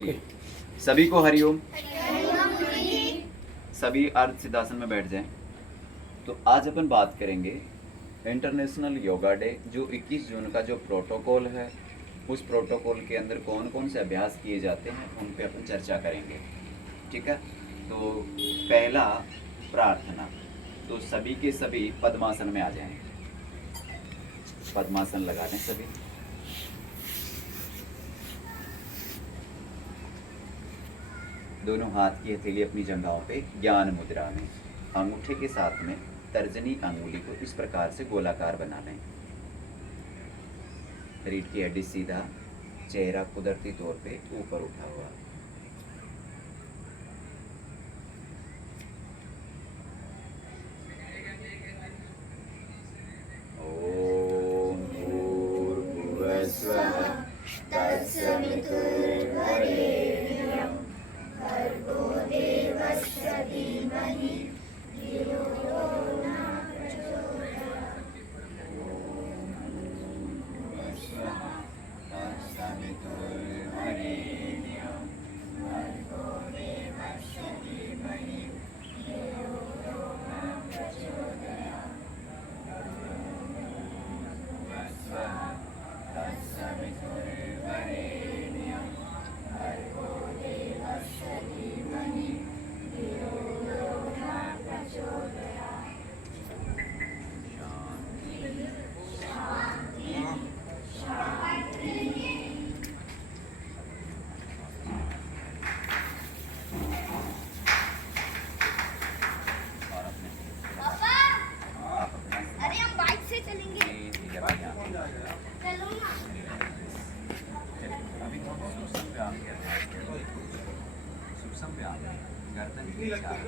सभी को हरिओम। सभी अर्ध सिद्धासन में बैठ जाएं। तो आज अपन बात करेंगे इंटरनेशनल योगा डे जो 21 जून का जो प्रोटोकॉल है, उस प्रोटोकॉल के अंदर कौन कौन से अभ्यास किए जाते हैं उन पे अपन चर्चा करेंगे। ठीक है, तो पहला प्रार्थना। तो सभी के सभी पद्मासन में आ जाएं। पद्मासन लगा लें सभी। दोनों हाथ की हथेली अपनी जंघाओं पे ज्ञान मुद्रा में, अंगूठे के साथ में तर्जनी अंगुली को इस प्रकार से गोलाकार बना लें। रीढ़ की हड्डी सीधा, चेहरा कुदरती तौर पे ऊपर उठा हुआ। ओम भूर्भुवः स्वः तत्सवितुर्वरेण्यं भर्गो देवस्य धीमहि धियो यो न प्रचोदयात्। ओम भूर्भुवः स्वः तत्सवितुर्वरेण्यं भर्गो देवस्य धीमहि धियो यो न प्रचोदयात्। तत्सवितुर्वरेण्यं भर्गो देवस्य धीमहि धियो यो न प्रचोदयात्। शांति शांति। पापा, अरे हम बाइक से चलेंगे। चलो ना। अभी तो सूक्ष्म व्यायाम के अभ्यास करेंगे। सूक्ष्म व्यायाम गर्दन की चाल,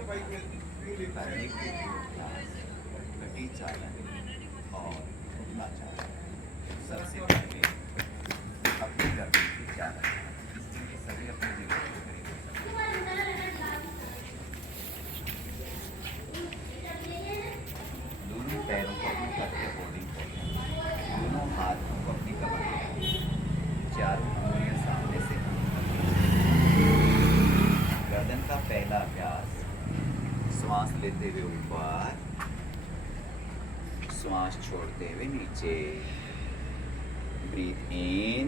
पैर की अभ्यास, कटी चालन और उठना चालन। सबसे पहले अपनी गर्दन की चालन सभी अपनी जगह पे करेंगे। दोनों पैरों को अपनी करके होल्डिंग करें। दोनों हाथों को अपनी कमर पे, चारों उंगलियां सामने से। गर्दन का पहला अभ्यास, श्वास लेते हुए ऊपर, श्वास छोड़ते हुए नीचे। Breathe in,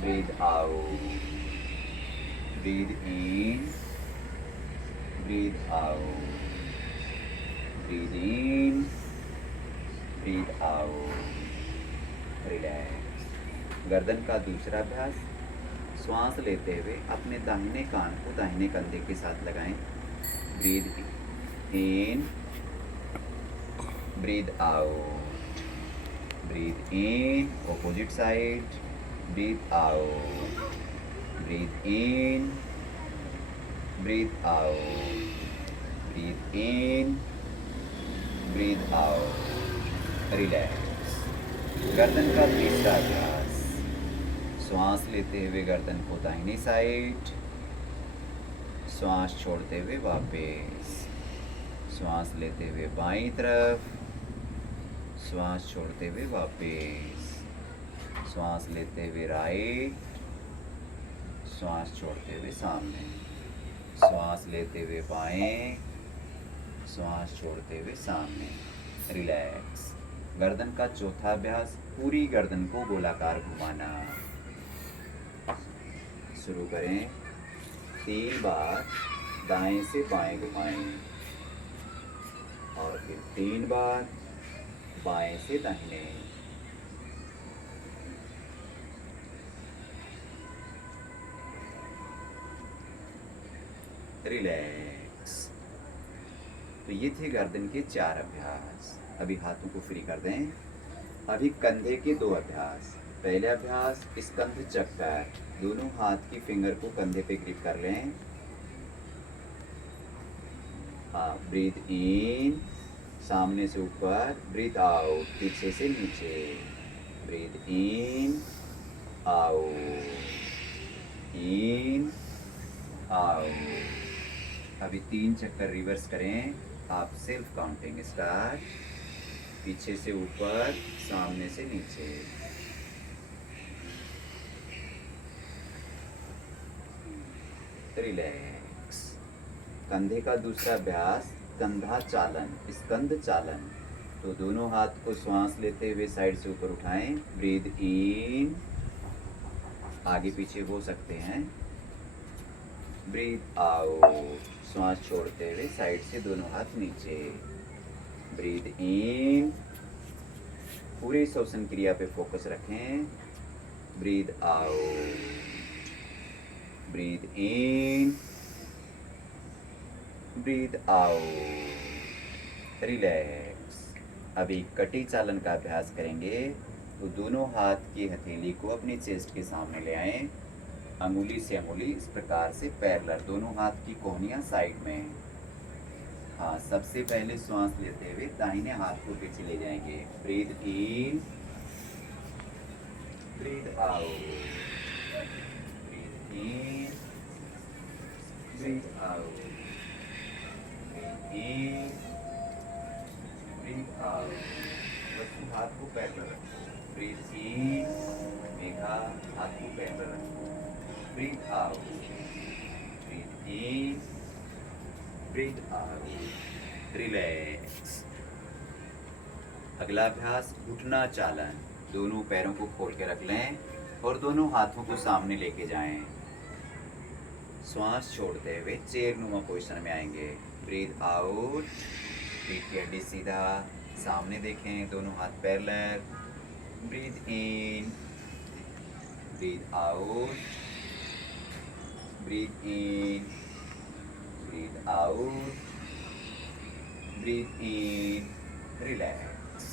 breathe out, breathe in, breathe out, breathe in, breathe out. Relax. गर्दन का दूसरा अभ्यास, श्वास लेते हुए अपने दाहिने कान को दाहिने कंधे के साथ लगाएं। Breathe in, breathe out, breathe in, opposite side, breathe out, breathe in, breathe out, breathe in, breathe out. Relax. गर्दन का तीसरा अभ्यास, श्वास लेते हुए गर्दन को दाहिनी साइड, श्वास छोड़ते हुए वापस, श्वास लेते हुए बाईं तरफ, श्वास छोड़ते हुए वापस, श्वास लेते हुए राइट, श्वास छोड़ते हुए सामने, श्वास लेते हुए बाएं, श्वास छोड़ते हुए सामने। रिलैक्स। गर्दन का चौथा अभ्यास, पूरी गर्दन को गोलाकार घुमाना। शुरू करें। 3 बार दाएं से बाएं घुमाएं और फिर 3 बार बाएं से दाहिने। रिलैक्स। तो ये थे गर्दन के 4 अभ्यास। अभी हाथों को फ्री कर दें। अभी कंधे के 2 अभ्यास। पहले अभ्यास, स्कंध चक्कर। दोनों हाथ की फिंगर को कंधे पे ग्रिप कर लें। हाँ, ब्रीथ इन, सामने से ऊपर, ब्रीथ आउट, पीछे से नीचे। ब्रीथ इन, आउट, इन, आउट। अभी 3 चक्कर रिवर्स करें। आप सेल्फ काउंटिंग स्टार्ट। पीछे से ऊपर, सामने से नीचे। रिलैक्स। कंधे का दूसरा अभ्यास कंधा चालन, स्कंध चालन। तो दोनों हाथ को श्वास लेते हुए साइड से ऊपर उठाएं। ब्रीद इन, आगे पीछे हो सकते हैं। ब्रीद आउट, श्वास छोड़ते हुए साइड से दोनों हाथ नीचे। ब्रीद इन, पूरे श्वसन क्रिया पे फोकस रखें। Breathe out, breathe in, breathe out, relax. अभी कटी चालन का अभ्यास करेंगे। तो दोनों हाथ की हथेली को अपनी चेस्ट के सामने ले आएं। अंगुली से अंगुली इस प्रकार से पैरेलल, दोनों हाथ की कोहनियां साइड में। हाँ, सबसे पहले श्वास लेते हुए दाहिने हाथ को पीछे ले जाएंगे। Breathe in, breathe out, breathe in, breathe out, breathe in, breathe out. बस हाथ को पैरेलल रखो। ब्रीद इन, मेघा हाथ को पैरेलल रखो। Breathe out, breathe in, breathe out, relax. अगला अभ्यास घुटना चालन। दोनों पैरों को खोल के रख लें और दोनों हाथों को सामने लेके जाएं। श्वास छोड़ते हुए चेयर नुमा पोजीशन में आएंगे। ब्रीद आउट, पीठ की हड्डी सीधा, सामने देखें, दोनों हाथ parallel. Breathe in, breathe out, breathe in, breathe out, breathe in, relax.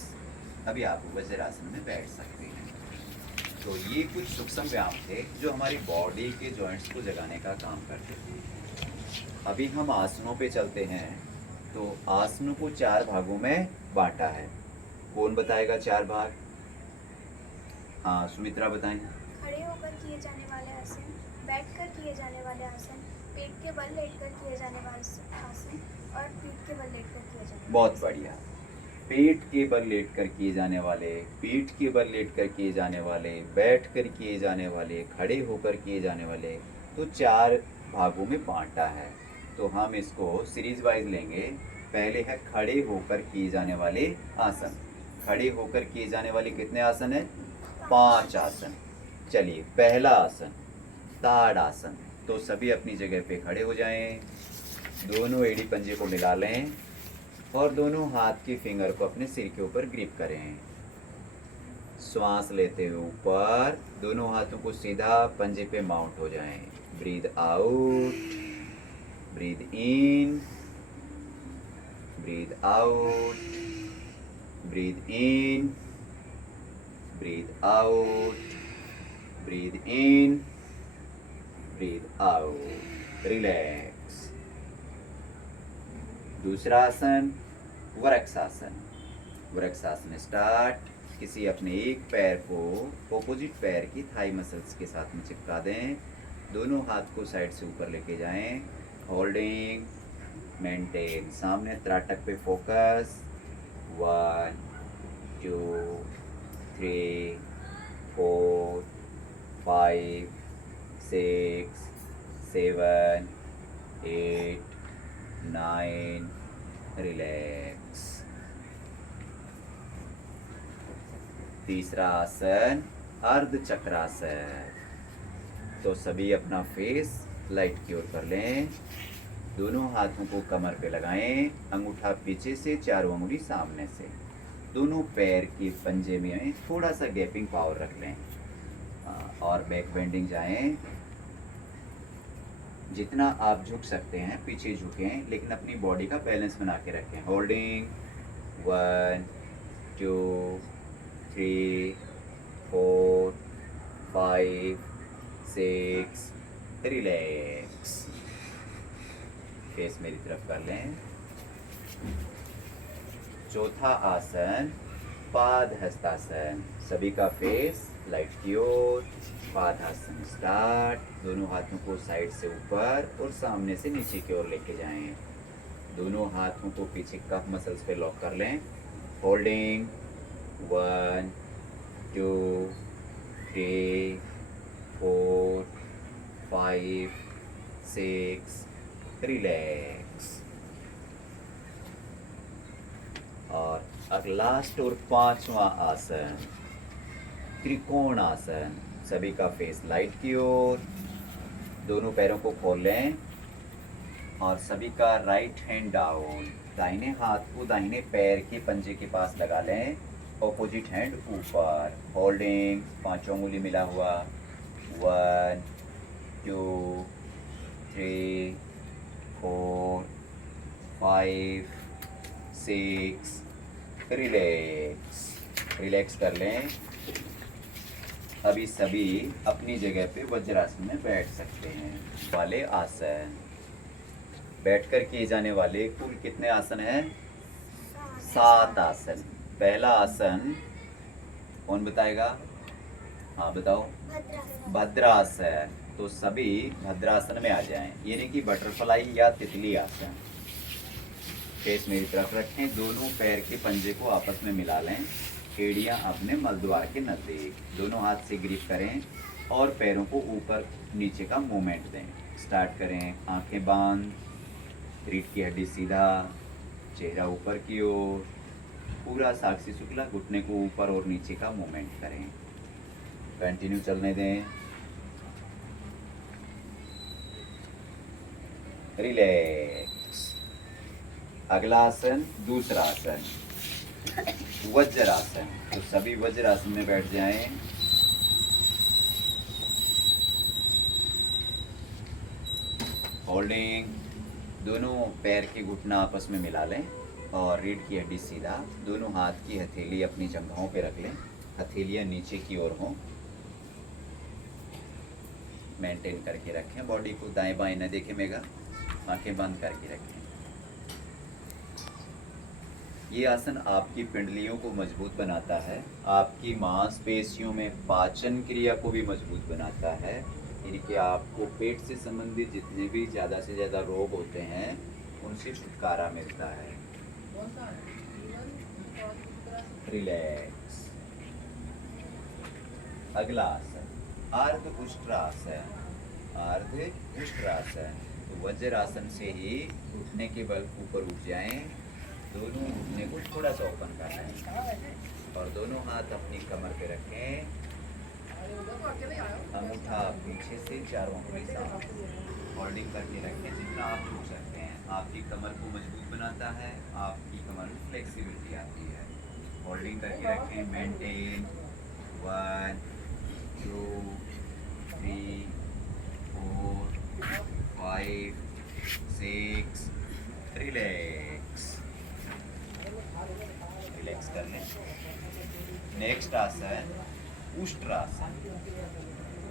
अभी आप वज्रासन में बैठ सकते हैं। तो ये कुछ सूक्ष्म व्यायाम थे जो हमारी बॉडी के जॉइंट्स को जगाने का काम करते थे। अभी हम आसनों पे चलते हैं। तो आसनों को 4 भागों में बांटा है। कौन बताएगा 4 भाग? हाँ, सुमित्रा बताएं। खड़े होकर किए जाने वाले आसन, बैठकर किए जाने वाले आसन, पेट के बल लेटकर किए जाने वाले आसन और पीठ के बल लेटकर किए जाने वाले। बहुत बढ़िया। पेट के बल लेटकर किए जाने वाले, पीठ के बल लेटकर किए जाने वाले, बैठकर किए जाने वाले, खड़े होकर किए जाने वाले, तो 4 भागों में बांटा है। तो हम इसको सीरीज वाइज लेंगे। पहले है खड़े होकर किए जाने वाले आसन। खड़े होकर किए जाने वाले कितने आसन है? 5 आसन। चलिए, पहला आसन ताड़ आसन। तो सभी अपनी जगह पे खड़े हो जाएं, दोनों एड़ी पंजे को मिला लें और दोनों हाथ की फिंगर को अपने सिर के ऊपर ग्रिप करें। श्वास लेते हुए ऊपर, दोनों हाथों को सीधा पंजे पे माउंट हो जाएं। Breathe out, breathe in, breathe out, breathe in, breathe out, breathe in, breathe out, relax. दूसरा आसन वृक्षासन। वृक्षासन स्टार्ट। किसी अपने एक पैर को ऑपोजिट पैर की थाई मसल्स के साथ में चिपका दें। दोनों हाथ को साइड से ऊपर लेके जाएं। Holding, maintain. सामने त्राटक पे फोकस। 1 2 3 4 5 6 7 8 9, रिलैक्स। तीसरा आसन अर्ध चक्रासन। तो सभी अपना फेस लाइट की ओर कर लें। दोनों हाथों को कमर पे लगाएं, अंगूठा पीछे से, चारों उंगली सामने से। दोनों पैर के पंजे में थोड़ा सा गैपिंग पावर रख लें और बैक बेंडिंग जाएं। जितना आप झुक सकते हैं पीछे झुकें, लेकिन अपनी बॉडी का बैलेंस बना के रखें। Holding 1 2 3 4 5 6, relax. फेस मेरी तरफ कर लें। चौथा आसन पाद हस्तासन। सभी का फेस लाइट की ओर। पाद आसन स्टार्ट। दोनों हाथों को साइड से ऊपर और सामने से नीचे की ओर लेके जाएं। दोनों हाथों को पीछे कफ मसल्स पे लॉक कर लें। Holding 1 2 3 4 5 6, relax. और अगला लास्ट और 5वां आसन, त्रिकोण आसन। सभी का फेस लाइट की ओर, दोनों पैरों को खोल लें और सभी का राइट हैंड डाउन, दाहिने हाथ को दाहिने पैर के पंजे के पास लगा लें, ऑपोजिट हैंड ऊपर, होल्डिंग, पांचों उंगली मिला हुआ। 1 2 3 4 5 6, रिलैक्स। रिलैक्स कर लें। अभी सभी अपनी जगह पे वज्रासन में बैठ सकते हैं। वाले आसन, बैठकर किए जाने वाले कुल कितने आसन हैं? 7 आसन। पहला आसन कौन बताएगा? हाँ बताओ। भद्रासन। तो सभी भद्रासन में आ जाएं, यानी कि बटरफ्लाई या तितली आसन। फेस मेरी तरफ रखें, दोनों पैर के पंजे को आपस में मिला लें, एड़ियाँ अपने मलद्वार के नज़दीक, दोनों हाथ से ग्रिप करें और पैरों को ऊपर नीचे का मूवमेंट दें। स्टार्ट करें, आंखें बंद, रीढ़ की हड्डी सीधा, चेहरा ऊपर की ओर, पूरा साक्षी शुक्ला घुटने को ऊपर और नीचे का मूवमेंट करें। कंटिन्यू चलने दें। रिलैक्स। अगला आसन, दूसरा आसन, वज्रासन। तो सभी वज्रासन में बैठ जाएं। होल्डिंग, दोनों पैर के घुटना आपस में मिला लें और रीढ़ की हड्डी सीधा, दोनों हाथ की हथेली अपनी जंघों पे रख लें, हथेलियां नीचे की ओर हों, मेंटेन करके रखें। बॉडी को दाएं बाएं न देखें मेगा, आंखें बंद करके रखें। ये आसन आपकी पिंडलियों को मजबूत बनाता है, आपकी मांसपेशियों में पाचन क्रिया को भी मजबूत बनाता है, यानी कि आपको पेट से संबंधित जितने भी ज़्यादा से ज़्यादा रोग होते हैं उनसे छुटकारा मिलता है। रिलैक्स। अगला आसन, अर्ध उष्ट्रासन। अर्ध उष्ट्रासन। तो वज्रासन से ही घुटने के बल ऊपर उठ जाएं, दोनों घुटने को थोड़ा सा ओपन करना है और दोनों हाथ अपनी कमर पे रखें, अंगूठा पीछे से, चारों उंगली साथ, होल्डिंग करके रखें जितना आप उठ सकते हैं। आपकी कमर को मजबूत बनाता है, आपकी कमर में फ्लेक्सिबिलिटी आती है। होल्डिंग करके रखें, मेंटेन। 1 2 3 4 5 6, रिलैक्स। रिलैक्स कर लें। नेक्स्ट आसन, उष्ट्रासन।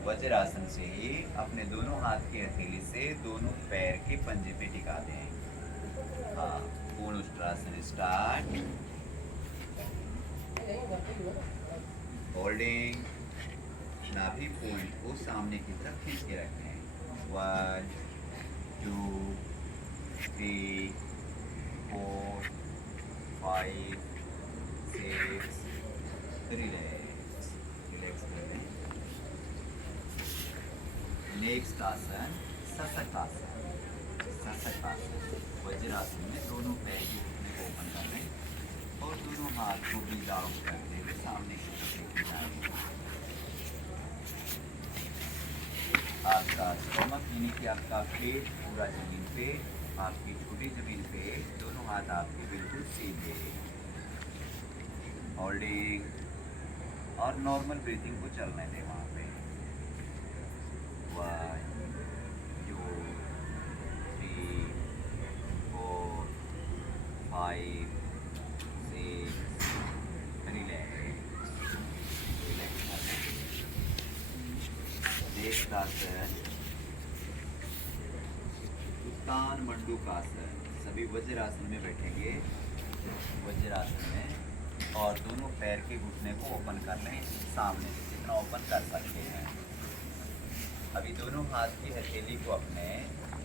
वज्रासन से ही अपने दोनों हाथ की हथेली से दोनों पैर के पंजे पे टिका दें। हाँ, पूर्ण उष्ट्रासन स्टार्ट। होल्डिंग, नाभि पॉइंट को सामने की तरफ खींच के रखें। 1 2 3 4 5 6, रिलैक्स। रिलैक्स कर लें। नेक्स्ट आसन, सशकासन। सशकासन, वज्रासन में दोनों पैर के घुटने को ओपन कर लें और दोनों हाथ को ब्रीथ आउट करते हुए सामने की तरफ खिंचाएं। आपका स्टमक यानी कि आपका पेट पूरा जमीन पे, आपकी छोटी जमीन पे, दोनों हाथ आपके बिल्कुल सीधे। होल्डिंग और नॉर्मल ब्रीथिंग को चलने दें वहाँ पे। 1 2 3 4 5 6, रिलैक्स। रिलैक्स कर लें। नेक्स्ट आसन, उत्तान मंडूकासन। सभी वज्रासन में बैठेंगे, वज्रासन में, और दोनों पैर के घुटने को ओपन कर लें सामने से, जितना ओपन कर सकते हैं। अभी दोनों हाथ की हथेली को अपने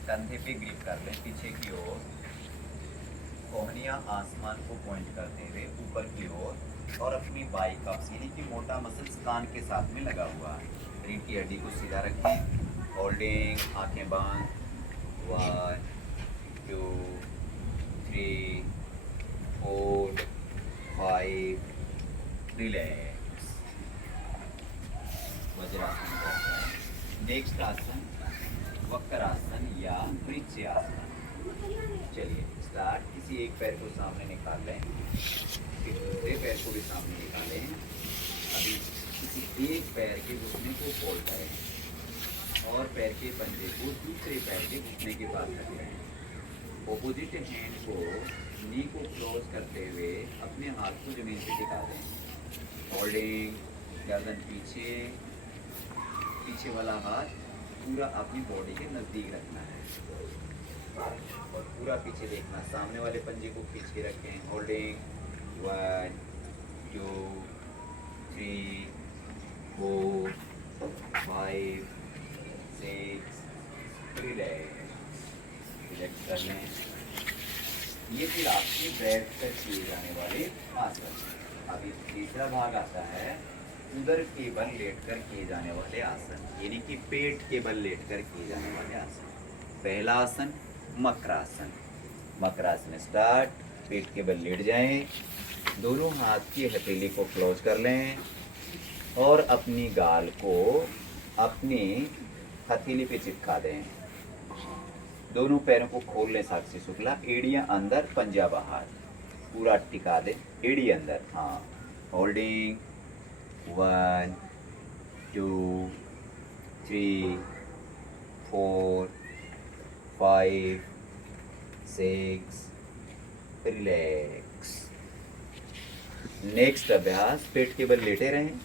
कंधे पे ग्रिप कर लें पीछे की ओर, कोहनियाँ आसमान को पॉइंट करते हुए ऊपर की ओर, और अपनी बाइसेप्स यानी कि मोटा मसल्स कान के साथ में लगा हुआ है। रीढ़ की हड्डी को सीधा रखें, होल्डिंग, आंखें बंद, 1 2 3 4 5 रिलैक्स। वज्रासन करते हैं। नेक्स्ट आसन वक्रासन या वृक्षासन। चलिए स्टार्ट। किसी एक पैर को सामने निकाल लें, फिर दूसरे पैर को भी सामने निकालें। अभी किसी एक पैर के घुटने को फोल्ड करें और पैर के पंजे को दूसरे पैर के घुटने के पास रख लें। ऑपोजिट हैंड को नी को क्लोज करते हुए अपने हाथ को जमीन पे टिका दें। होल्डिंग, गर्दन पीछे, पीछे वाला हाथ पूरा अपनी बॉडी के नज़दीक रखना है और पूरा पीछे देखना। सामने वाले पंजे को खींच के रखें। होल्डिंग 1 2 3 4 5 6 रिलैक्स कर लें। ये फिर आपके बैठ कर किए जाने वाले आसन। अभी तीसरा भाग आता है उदर के बल लेटकर किए जाने वाले आसन, यानी कि पेट के बल लेटकर किए जाने वाले आसन। पहला आसन मकरासन। मकरासन स्टार्ट। पेट के बल लेट जाएं, दोनों हाथ की हथेली को क्लोज कर लें और अपनी गाल को अपनी हथेली पे चिपका दें। दोनों पैरों को खोल लें साक्षी शुक्ला। एड़ियां अंदर, पंजा बाहर, पूरा टिका दें। एड़ी अंदर, हाँ। Holding 1 2 3 4 5 6 relax. नेक्स्ट अभ्यास पेट के बल लेटे रहें।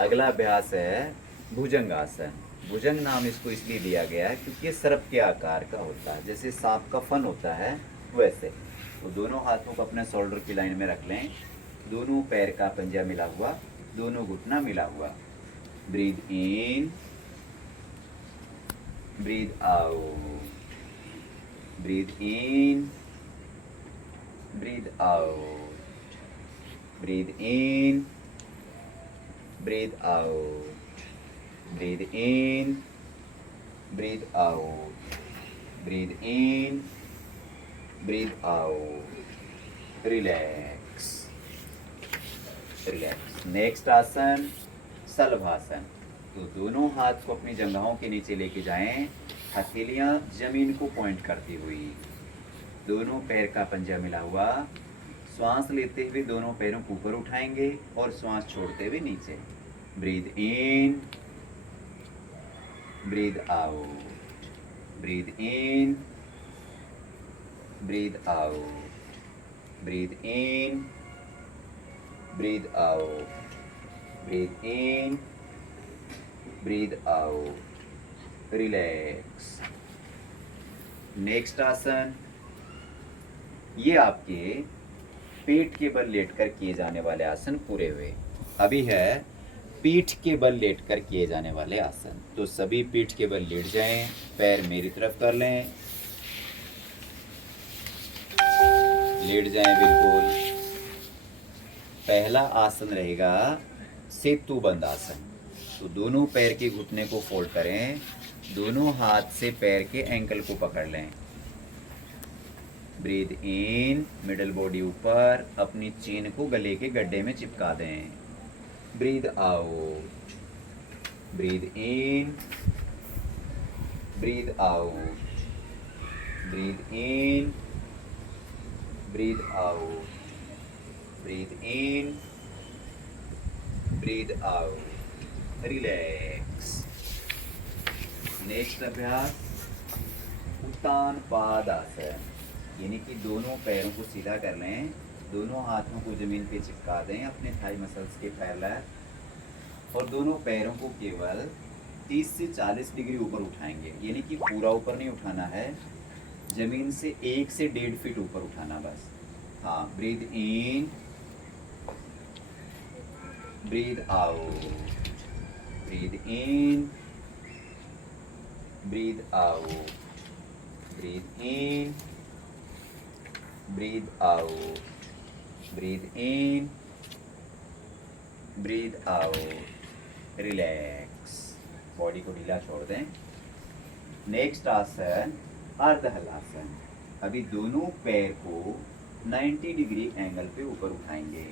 अगला अभ्यास है भुजंगासन। भुजंग नाम इसको इसलिए दिया गया है क्योंकि ये सर्प के आकार का होता है, जैसे सांप का फन होता है वैसे। तो दोनों हाथों को अपने शोल्डर की लाइन में रख लें। दोनों पैर का पंजा मिला हुआ, दोनों घुटना मिला हुआ। Breathe in, breathe out, breathe in, breathe out, breathe in, breathe out, breathe in, breathe out, breathe in, breathe out. Relax, relax. Next आसन सलभासन। तो दोनों हाथ को अपनी जंघाओं के नीचे लेके जाएं, हथेलियां जमीन को पॉइंट करती हुई। दोनों पैर का पंजा मिला हुआ। श्वास लेते हुए दोनों पैरों को ऊपर उठाएंगे और श्वास छोड़ते हुए नीचे। Breathe in, breathe out, breathe in, breathe out, breathe in, breathe out, breathe in, breathe out. Relax. Next आसन, ये आपके पेट के बल लेटकर किए जाने वाले आसन पूरे हुए। अभी है पीठ के बल लेटकर किए जाने वाले आसन। तो सभी पीठ के बल लेट जाएं, पैर मेरी तरफ कर लें, लेट जाएं बिल्कुल। पहला आसन रहेगा सेतु बंद आसन। तो दोनों पैर के घुटने को फोल्ड करें, दोनों हाथ से पैर के एंकल को पकड़ लें। ब्रीद इन, मिडल बॉडी ऊपर, अपनी चीन को गले के गड्ढे में चिपका दें। Breathe out, breathe in, breathe out, breathe in, breathe out, breathe in, breathe out. Relax. Next अभ्यास उत्तान पाद आसन, यानी कि दोनों पैरों को सीधा कर लें, दोनों हाथों को जमीन पे चिपका दें अपने थाई मसल्स के पैरेलल और दोनों पैरों को केवल 30 से 40 डिग्री ऊपर उठाएंगे, यानी कि पूरा ऊपर नहीं उठाना है, जमीन से 1 से 1.5 फीट ऊपर उठाना बस। हाँ। Breathe in, breathe out, breathe in, breathe out, breathe in, breathe out, breathe in, breathe out. Relax. Body को ढीला छोड़ दें। नेक्स्ट आसन अर्ध हलासन। अभी दोनों पैर को 90 डिग्री एंगल पे ऊपर उठाएंगे।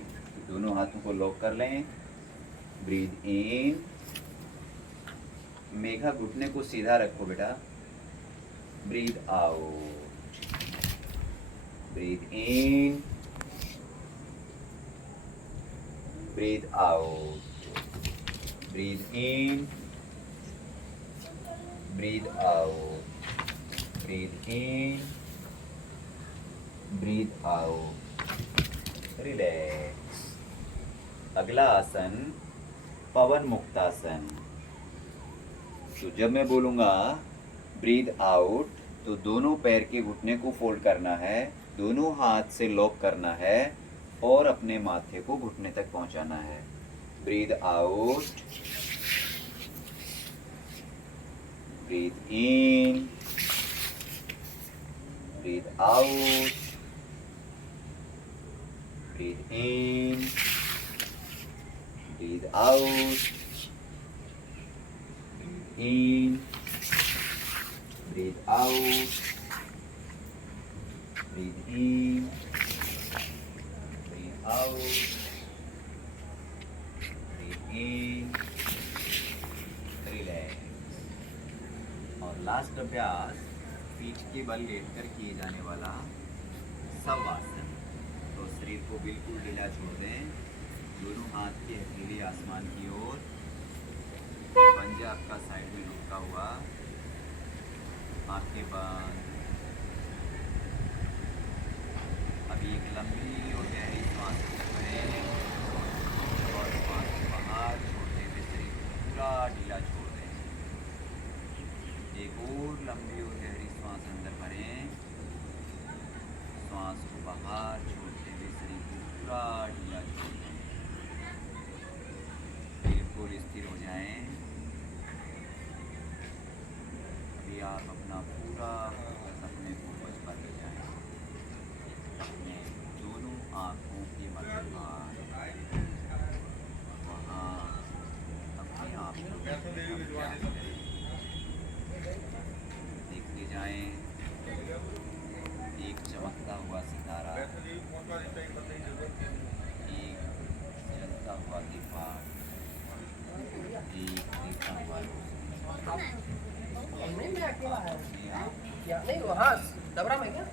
दोनों हाथों को लॉक कर लें। Breathe in. मेघा घुटने को सीधा रखो बेटा। Breathe out. Breathe in. Breathe out. Breathe in. Breathe out. Breathe in. Breathe out. Relax. अगला आसन पवन मुक्तासन। तो जब मैं बोलूँगा ब्रीद आउट तो दोनों पैर के घुटने को फोल्ड करना है, दोनों हाथ से लॉक करना है और अपने माथे को घुटने तक पहुंचाना है। Breathe out. Breathe in. Breathe out. Breathe in. Breathe out. In, breathe out, breathe in, breathe out, breathe in, relax। और लास्ट अभ्यास पीठ के बल लेटकर किए जाने वाला शवासन। तो शरीर को बिल्कुल ढीला छोड़ दें, दोनों हाथ की हथेली आसमान की ओर, पंजा आपका साइड में लुढ़का हुआ, आंखें बंद। अभी एक लंबी और गहरी सांस लें और सांस को बाहर छोड़ते हुए शरीर को पूरा ढीला छोड़ दें। एक और लंबी और गहरी सांस अंदर भरें, सांस को बाहर छोड़ते हुए शरीर को पूरा ढीला छोड़ दें। बिल्कुल स्थिर हो जाएं। आप अपना पूरा अपने फोकस पर ले जाएं। अपने दोनों आँखों के मध्यभाग वहाँ अपने आप को देखते जाएं। एक चमकता हुआ सितारा, एक जलता हुआ दीपक, एक देता हुआ रोशनी। या नहीं वहाँ डबरा में क्या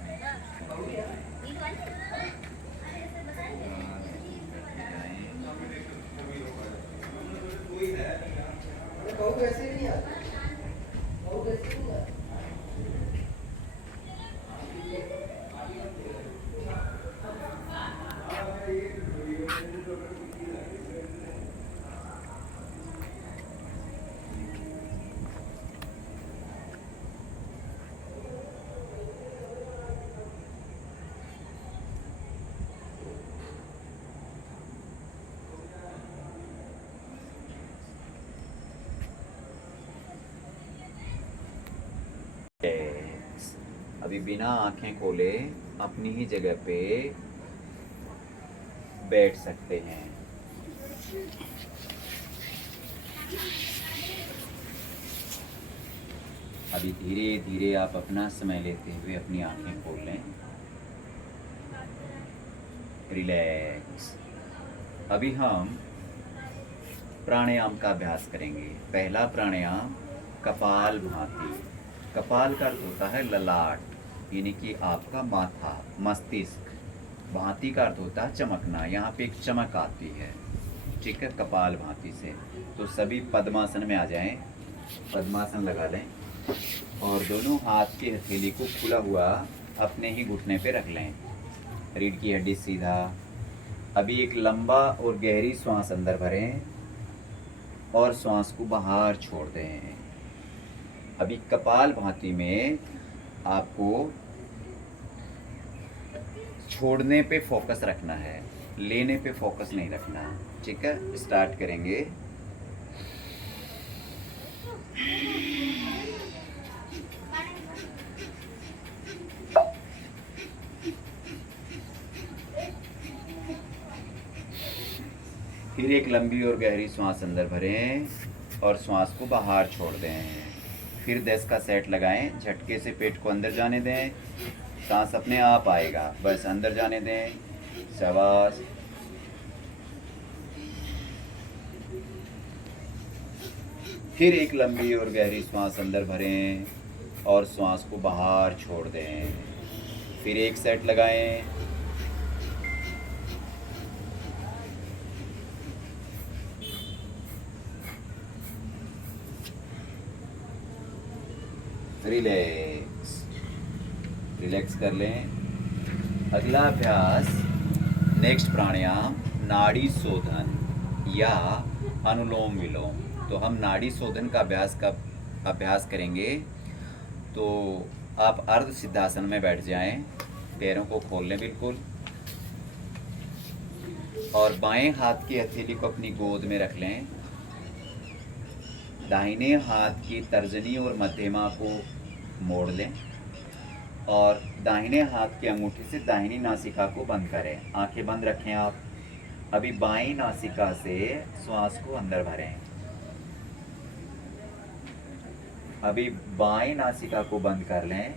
अभी बिना आंखें खोले अपनी ही जगह पे बैठ सकते हैं। अभी धीरे धीरे आप अपना समय लेते हुए अपनी आंखें खोल लें। रिलैक्स। अभी हम प्राणायाम का अभ्यास करेंगे। पहला प्राणायाम कपाल भाती। कपाल का अर्थ होता है ललाट, यानी कि आपका माथा, मस्तिष्क। भांति का अर्थ होता है चमकना, यहाँ पे एक चमक आती है, ठीक है, कपाल भांति से। तो सभी पद्मासन में आ जाएं, पद्मासन लगा लें और दोनों हाथ की हथेली को खुला हुआ अपने ही घुटने पे रख लें। रीढ़ की हड्डी सीधा। अभी एक लंबा और गहरी श्वास अंदर भरें और श्वास को बाहर छोड़ दें। अभी कपाल भांति में आपको छोड़ने पे फोकस रखना है, लेने पे फोकस नहीं रखना, ठीक है। स्टार्ट करेंगे। फिर एक लंबी और गहरी सांस अंदर भरें और सांस को बाहर छोड़ दें। फिर 10 का सेट लगाएं, झटके से पेट को अंदर जाने दें, सांस अपने आप आएगा, बस अंदर जाने दें। शाबाश। फिर एक लंबी और गहरी सांस अंदर भरें और सांस को बाहर छोड़ दें। फिर एक सेट लगाएं। रिलैक्स, रिलैक्स कर लें। अगला अभ्यास, नेक्स्ट प्राणायाम नाड़ी शोधन या अनुलोम विलोम। तो हम नाड़ी शोधन का अभ्यास करेंगे। तो आप अर्ध सिद्धासन में बैठ जाएं, पैरों को खोल लें बिल्कुल, और बाएं हाथ की हथेली को अपनी गोद में रख लें। दाहिने हाथ की तर्जनी और मध्यमा को मोड़ लें और दाहिने हाथ की अंगूठी से दाहिनी नासिका को बंद करें। आंखें बंद रखें आप। अभी बाईं नासिका से श्वास को अंदर भरें। अभी बाईं नासिका को बंद कर लें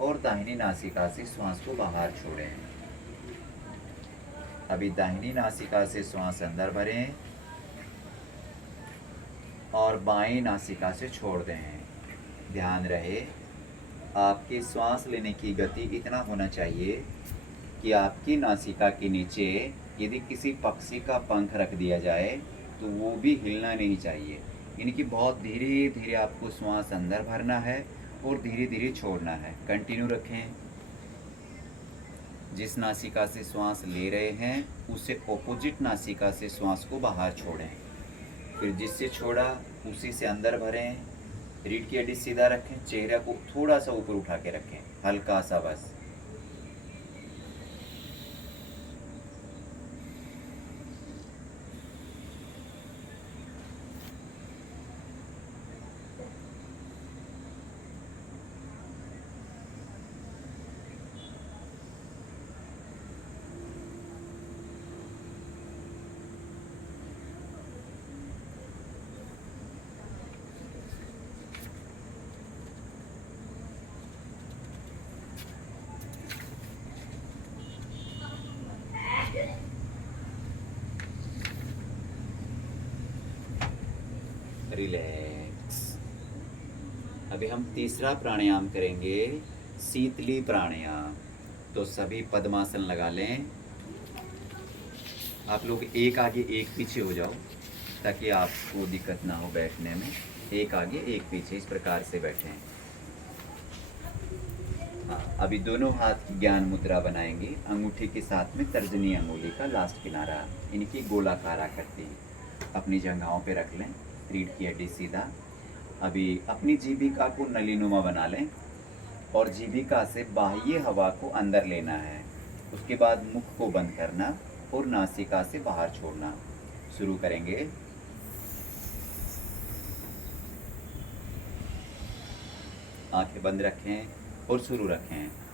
और दाहिनी नासिका से श्वास को बाहर छोड़ें। अभी दाहिनी नासिका से श्वास अंदर भरें और बाईं नासिका से छोड़ दें। ध्यान रहे, आपके श्वास लेने की गति इतना होना चाहिए कि आपकी नासिका के नीचे यदि किसी पक्षी का पंख रख दिया जाए तो वो भी हिलना नहीं चाहिए। यानी कि बहुत धीरे धीरे आपको श्वास अंदर भरना है और धीरे धीरे छोड़ना है। कंटिन्यू रखें। जिस नासिका से श्वास ले रहे हैं उससे ऑपोजिट नासिका से श्वास को बाहर छोड़ें। फिर जिससे छोड़ा उसी से अंदर भरें। रीढ़ की हड्डी सीधा रखें, चेहरा को थोड़ा सा ऊपर उठा के रखें, हल्का सा बस। रिलैक्स। अभी हम तीसरा प्राणायाम करेंगे, शीतली प्राणायाम। तो सभी पद्मासन लगा लें। आप लोग एक आगे एक पीछे हो जाओ ताकि आपको दिक्कत ना हो बैठने में। एक आगे एक पीछे इस प्रकार से बैठें। हाँ, अभी दोनों हाथ की ज्ञान मुद्रा बनाएंगे। अंगूठी के साथ में तर्जनी अंगुली का लास्ट किनारा, इनकी गोलाकार आकृति अपनी जगहों पे रख लें। रीढ़ की हड्डी सीधा। अभी अपनी जीभिका को नलीनुमा बना लें और जीभिका से बाह्य हवा को अंदर लेना है। उसके बाद मुख को बंद करना और नासिका से बाहर छोड़ना। शुरू करेंगे। आंखें बंद रखें और शुरू रखें।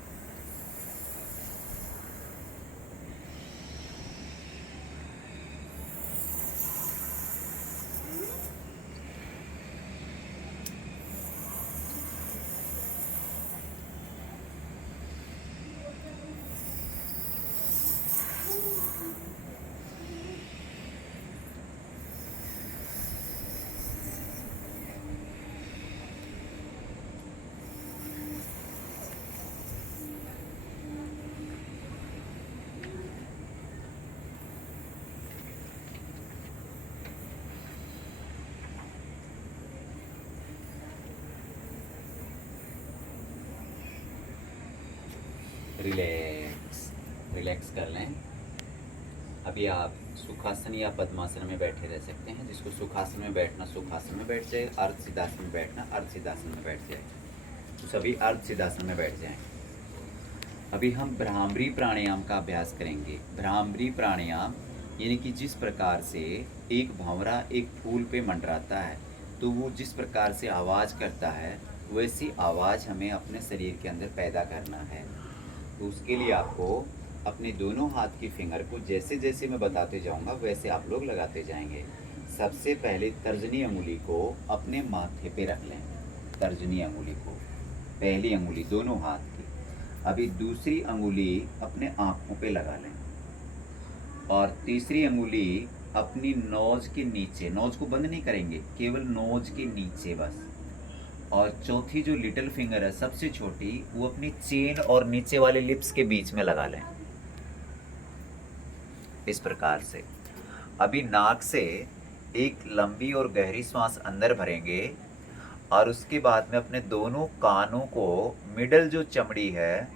रिलैक्स, रिलैक्स कर लें। अभी आप सुखासन या पद्मासन में बैठे रह सकते हैं। जिसको सुखासन में बैठना सुखासन में बैठ जाए, अर्ध सिद्धासन में बैठना अर्ध सिद्धासन में बैठ जाए। तो सभी अर्ध सिद्धासन में बैठ जाएं। अभी हम भ्रामरी प्राणायाम का अभ्यास करेंगे। भ्रामरी प्राणायाम यानी कि जिस प्रकार से एक भंवरा एक फूल पे मंडराता है तो वो जिस प्रकार से आवाज़ करता है वैसी आवाज़ हमें अपने शरीर के अंदर पैदा करना है। तो उसके लिए आपको अपने दोनों हाथ की फिंगर को जैसे जैसे मैं बताते जाऊंगा वैसे आप लोग लगाते जाएंगे। सबसे पहले तर्जनी अंगुली को अपने माथे पे रख लें। तर्जनी अंगुली को, पहली अंगुली दोनों हाथ की। अभी दूसरी अंगुली अपने आँखों पे लगा लें और तीसरी अंगुली अपनी नोज के नीचे, नोज को बंद नहीं करेंगे, केवल नोज के नीचे बस। और चौथी जो लिटिल फिंगर है सबसे छोटी, वो अपनी चेन और नीचे वाले लिप्स के बीच में लगा लें इस प्रकार से। अभी नाक से एक लंबी और गहरी सांस अंदर भरेंगे और उसके बाद में अपने दोनों कानों को, मिडल जो चमड़ी है,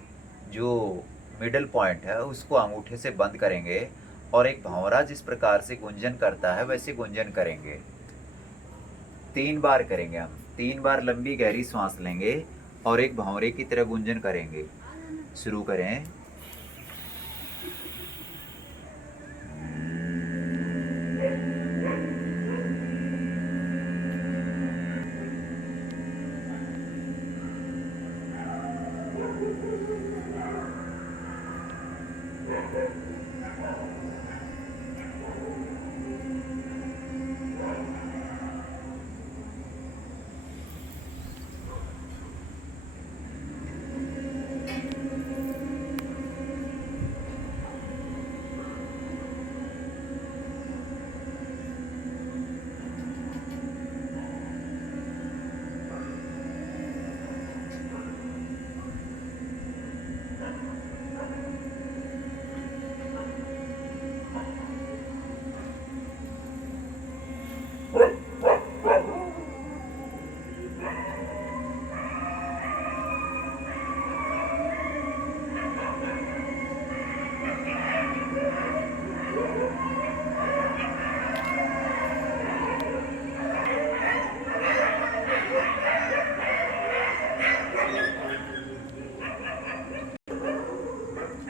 जो मिडल पॉइंट है, उसको अंगूठे से बंद करेंगे और एक भंवरा जिस प्रकार से गुंजन करता है वैसे गुंजन करेंगे। 3 बार करेंगे हम। 3 बार लंबी गहरी सांस लेंगे और एक भंवरे की तरह गुंजन करेंगे। शुरू करें।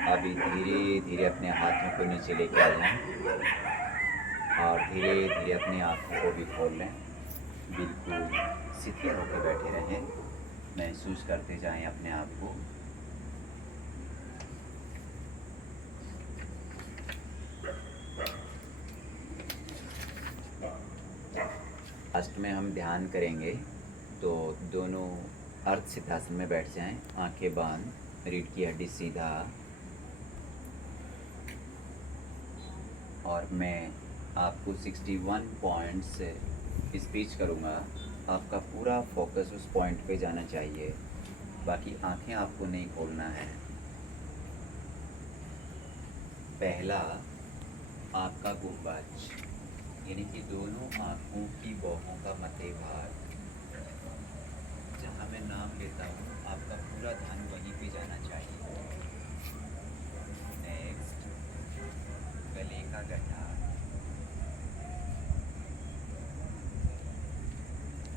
अभी धीरे धीरे अपने हाथों को नीचे लेके आ जाएं और धीरे धीरे अपनी आँखों को भी खोल लें। बिल्कुल शिथिल होकर बैठे रहें, महसूस करते जाएं अपने आप को। लास्ट में हम ध्यान करेंगे, तो दोनों अर्ध सिद्धासन में बैठ जाएं, आंखें बंद, रीढ़ की हड्डी सीधा। और मैं आपको 61 पॉइंट्स स्पीच करूँगा, आपका पूरा फोकस उस पॉइंट पे जाना चाहिए, बाकी आंखें आपको नहीं खोलना है। पहला, आपका गुंबज, यानी कि दोनों आँखों की बाहों का मध्य भाग। जहाँ मैं नाम लेता हूँ आपका पूरा ध्यान वहीं पे जाना चाहिए। नेक्स्ट, गले का गड्ढा।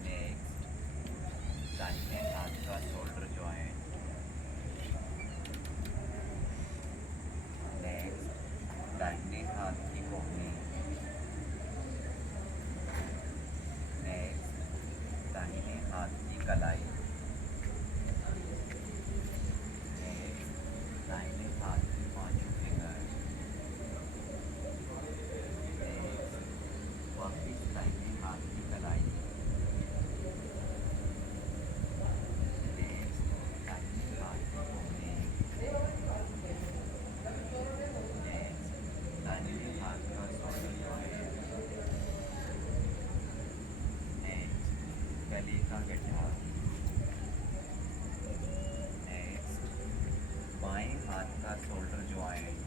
नेक्स्ट, दाहिने हाथ का शोल्डर जॉइंट। नेक्स्ट, दाहिने हाथ की कोहनी। नेक्स्ट, दाहिने हाथ की कलाई। नेक्स्ट, दाहिने हाथ की पांचों फिंगर। नेक्स्ट, वापिस दाहिने हाथ की कलाई। नेक्स्ट, दाहिने हाथ की कोहनी। नेक्स्ट, दाहिने हाथ का शोल्डर जॉइंट। नेक्स्ट, गले का गड्ढा। नेक्स्ट, बाएं हाथ का शोल्डर जॉइंट।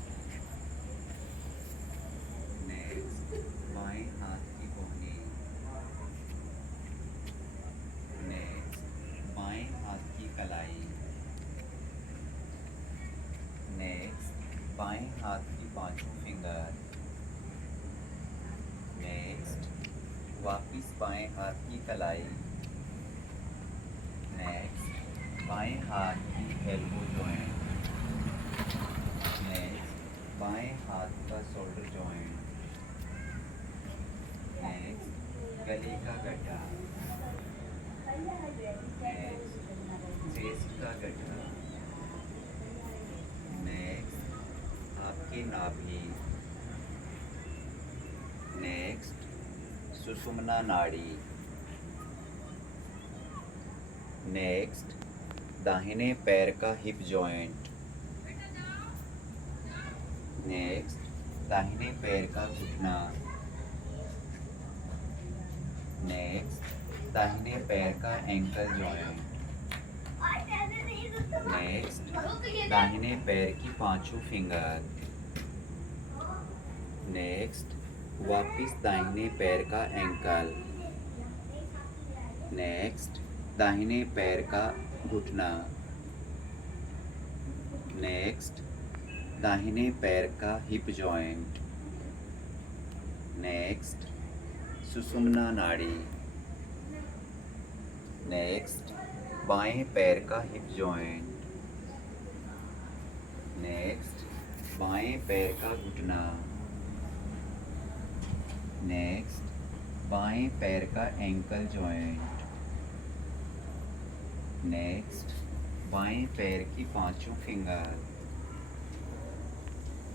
नेक्स्ट, बाएं हाथ की कोहनी। नेक्स्ट, बाएं हाथ की कलाई। नेक्स्ट, बाएं हाथ की पांचों फिंगर। नेक्स्ट, वापिस बाएं हाथ की कलाई। नेक्स्ट, बाएं हाथ की एल्बो जॉइंट। नेक्स्ट, बाएं हाथ का शोल्डर जॉइंट। नेक्स्ट, गले का गड्ढा। नेक्स्ट, चेस्ट का गड्ढा। नेक्स्ट, आपकी नाभि। नेक्स्ट, सुषुम्ना नाड़ी। नेक्स्ट दाहिने पैर का हिप जॉइंट। नेक्स्ट दाहिने पैर का घुटना। नेक्स्ट दाहिने पैर का एंकल जॉइंट। नेक्स्ट दाहिने पैर की पांचों फिंगर। नेक्स्ट वापिस दाहिने पैर का एंकल। नेक्स्ट दाहिने पैर का घुटना। नेक्स्ट दाहिने पैर का हिप जॉइंट। नेक्स्ट सुषुम्ना नाड़ी। नेक्स्ट बाएं पैर का हिप जॉइंट। नेक्स्ट बाएं पैर का घुटना। नेक्स्ट बाएं पैर का एंकल जॉइंट। नेक्स्ट बाएं पैर की पांचों फिंगर।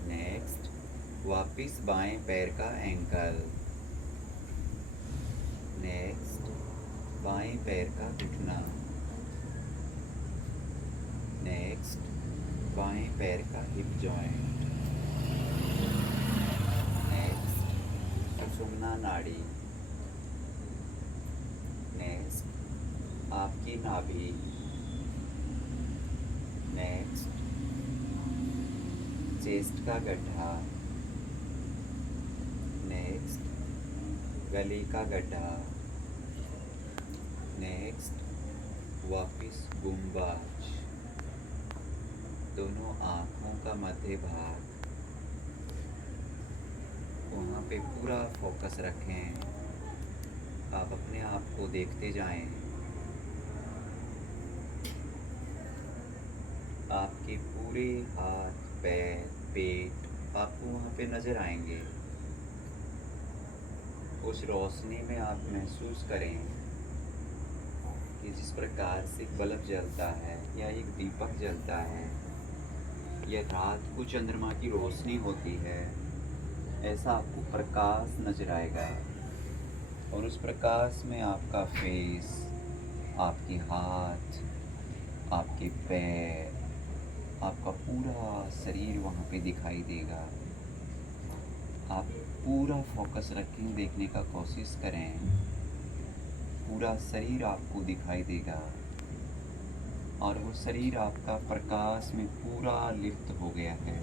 नेक्स्ट वापिस बाएं पैर का एंकल। नेक्स्ट बाएं पैर का घुटना। नेक्स्ट बाएं पैर का हिप जॉइंट। नेक्स्ट सुषुम्ना नाड़ी। नेक्स्ट आपकी नाभि। नेक्स्ट चेस्ट का गड्ढा। नेक्स्ट गले का गड्ढा। नेक्स्ट वापिस गुम्बाज। दोनों आँखों का मध्य भाग, वहाँ पे पूरा फोकस रखें। आप अपने आप को देखते जाएं। आपके पूरे हाथ पैर पेट आपको वहाँ पे नज़र आएंगे। उस रोशनी में आप महसूस करें कि जिस प्रकार से एक बल्ब जलता है या एक दीपक जलता है या रात को चंद्रमा की रोशनी होती है, ऐसा आपको प्रकाश नजर आएगा। और उस प्रकाश में आपका फेस, आपके हाथ, आपके पैर, आपका पूरा शरीर वहाँ पे दिखाई देगा। आप पूरा फोकस रखें, देखने का कोशिश करें। पूरा शरीर आपको दिखाई देगा और वो शरीर आपका प्रकाश में पूरा लिप्त हो गया है।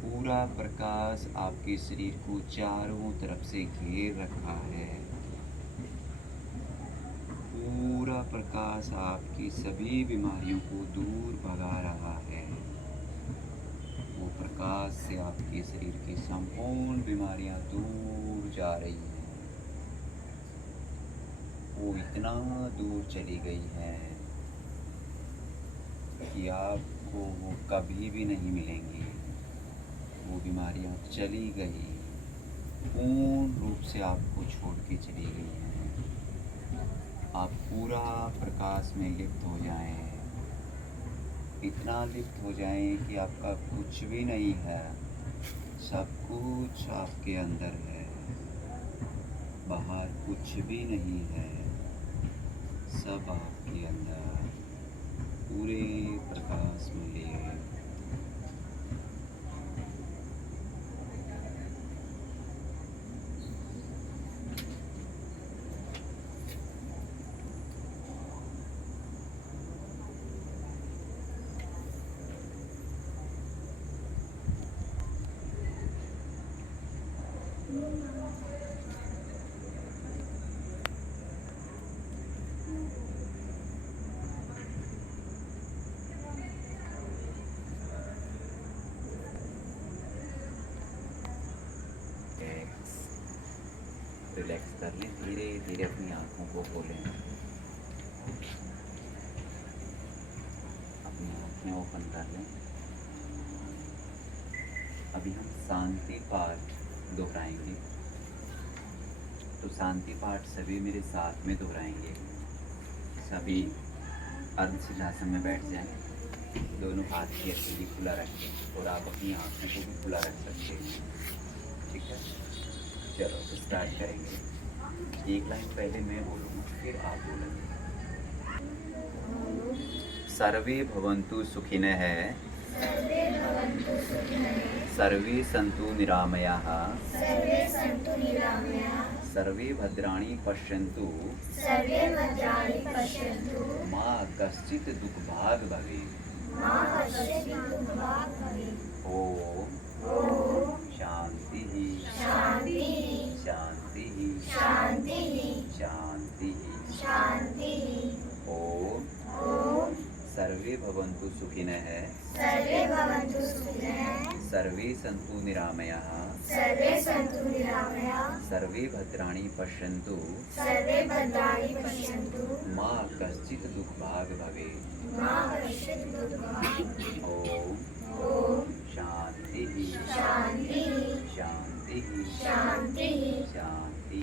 पूरा प्रकाश आपके शरीर को चारों तरफ से घेर रखा है। पूरा प्रकाश आपकी सभी बीमारियों को दूर भगा रहा है। वो प्रकाश से आपके शरीर की संपूर्ण बीमारियां दूर जा रही हैं। वो इतना दूर चली गई है कि आपको वो कभी भी नहीं मिलेंगी। वो बीमारियां चली गई, पूर्ण रूप से आपको छोड़ के चली गई हैं। आप पूरा प्रकाश में लिप्त हो जाएं, इतना लिप्त हो जाएं कि आपका कुछ भी नहीं है। सब कुछ आपके अंदर है, बाहर कुछ भी नहीं है। सब आपके अंदर पूरे प्रकाश में लिए। रिलैक्स कर लें, धीरे धीरे अपनी आँखों को खोलें। अपनी आँखें ओपन कर लें। अभी हम शांति पाठ दोहराएंगे, तो शांति पाठ सभी मेरे साथ में दोहराएंगे। सभी अर्धसिद्धासन में बैठ जाएं, दोनों हाथ की हथेली खुला रखें और आप अपनी आँखों को भी खुला रख सकते हैं। ठीक है, चलो स्टार्ट करेंगे। एक लाइन पहले मैं बोलूँगा, फिर आप बोलेंगे। सर्वे भवन्तु सुखिनः सर्वे सन्तु निरामयाः सर्वे भद्राणि पश्यन्तु मा कश्चित् दुःखभाग् भवेत्। ओम शांति शांति शांति ओम सर्वे भवन्तु सुखिनः सर्वे सन्तु निरामयाः सर्वे भद्राणि पश्यन्तु मा कश्चित् दुःखभाग् भवेत्। ओम शांति शांति शांति शांति